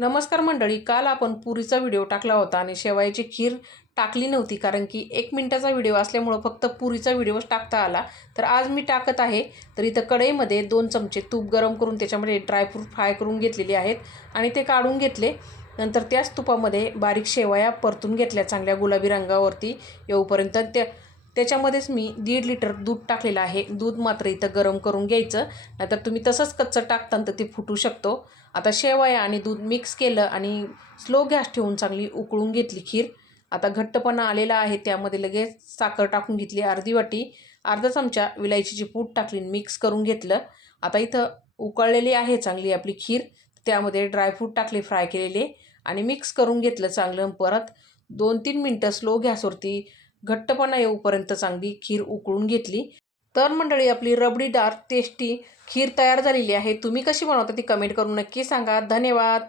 नमस्कार मंडळी, काल आपण पुरीचा व्हिडिओ टाकला होता आणि शेवयाची खीर टाकली नव्हती कारण की 1 मिनिटाचा व्हिडिओ असल्यामुळं फक्त पुरीचा व्हिडिओच टाकता आला. तर आज मी टाकत आहे. तर इथं कढईमध्ये 2 चमचे तूप गरम करून त्याच्यामध्ये ड्रायफ्रूट फ्राय करून घेतलेले आहेत आणि ते काढून घेतले. नंतर त्याच तुपामध्ये बारीक शेवया परतून घेतल्या चांगल्या गुलाबी रंगावरती येऊपर्यंत. त्याच्यामध्येच मी 1.5 लिटर दूध टाकलेलं आहे. दूध मात्र इथं गरम करून घ्यायचं, नाहीतर तुम्ही तसंच कच्चं टाकताना तर ते फुटू शकतो. आता शेवया आणि दूध मिक्स केलं आणि स्लो गॅस ठेवून चांगली उकळून घेतली खीर. आता घट्टपणा आलेला आहे, त्यामध्ये लगेच साखर टाकून घेतली अर्धी वाटी. अर्धा चमचा विलायचीची पूड टाकली, मिक्स करून घेतलं. आता इथं उकळलेली आहे चांगली आपली खीर. त्यामध्ये ड्रायफ्रूट टाकले फ्राय केलेले आणि मिक्स करून घेतलं चांगलं. परत 2-3 मिनटं स्लो गॅसवरती घट्टपणा येऊपर्यंत चांगली खीर उकळून घेतली. तर मंडळी, आपली रबडीदार टेस्टी खीर तयार झालेली आहे. तुम्ही कशी बनवता ती कमेंट करून नक्की सांगा. धन्यवाद.